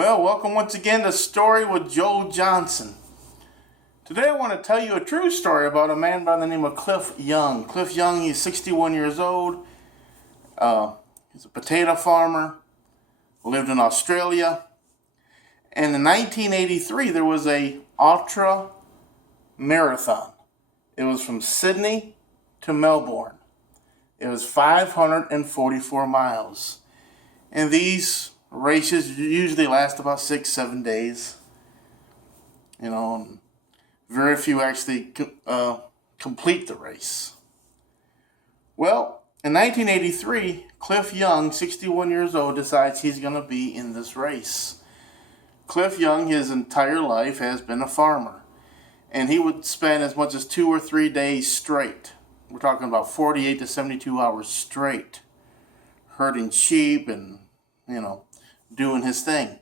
Well, welcome once again to Story with Joe Johnson. Today I want to tell you a true story about a man by the name of Cliff Young. Cliff Young, he's 61 years old. He's a potato farmer, lived in Australia. And in 1983, there was a ultra marathon. It was from Sydney to Melbourne. It was 544 miles. And these races usually last about 6-7 days. And very few actually complete the race. Well, in 1983, Cliff Young, 61 years old, decides he's going to be in this race. Cliff Young, his entire life, has been a farmer. And he would spend as much as 2 or 3 days straight. We're talking about 48 to 72 hours straight, herding sheep and, doing his thing.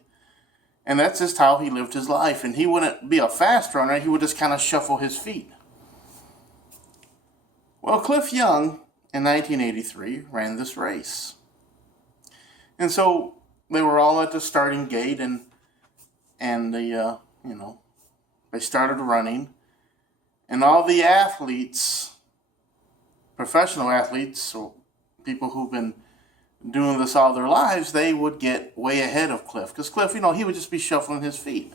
And that's just how he lived his life. And he wouldn't be a fast runner. He would just kind of shuffle his feet. Well, Cliff Young, in 1983, ran this race. And so they were all at the starting gate, and they started running. And all the athletes, professional athletes, or people who've been doing this all their lives, they would get way ahead of Cliff. Because Cliff, he would just be shuffling his feet.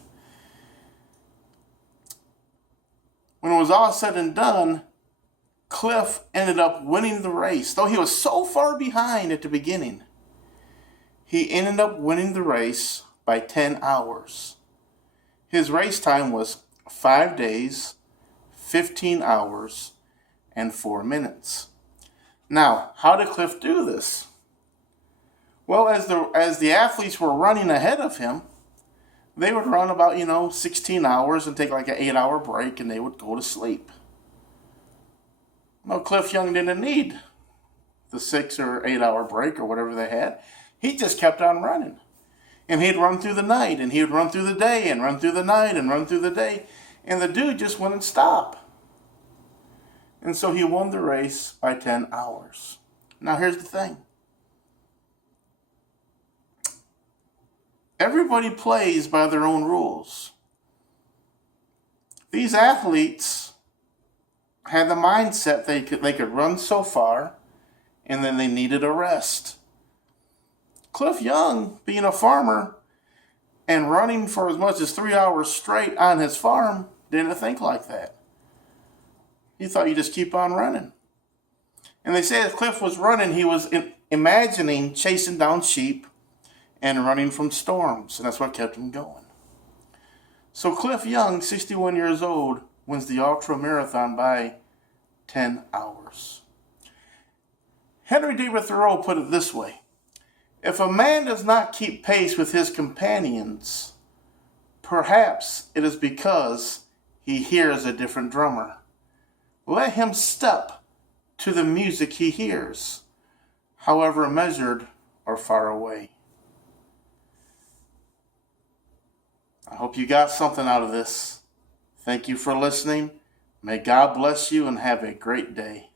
When it was all said and done, Cliff ended up winning the race. Though he was so far behind at the beginning, he ended up winning the race by 10 hours. His race time was 5 days, 15 hours, and 4 minutes. Now, how did Cliff do this? Well, as the athletes were running ahead of him, they would run about, 16 hours and take like an 8-hour break, and they would go to sleep. Well, Cliff Young didn't need the 6 or 8 hour break or whatever they had. He just kept on running. And he'd run through the night, and he'd run through the day, and run through the night, and run through the day. And the dude just wouldn't stop. And so he won the race by 10 hours. Now here's the thing. Everybody plays by their own rules. These athletes had the mindset they could run so far, and then they needed a rest. Cliff Young, being a farmer and running for as much as 3 hours straight on his farm, didn't think like that. He thought you just keep on running. And they say as Cliff was running, he was imagining chasing down sheep and running from storms, and that's what kept him going. So Cliff Young, 61 years old, wins the ultra marathon by 10 hours. Henry David Thoreau put it this way: if a man does not keep pace with his companions, perhaps it is because he hears a different drummer. Let him step to the music he hears, however measured or far away. I hope you got something out of this. Thank you for listening. May God bless you and have a great day.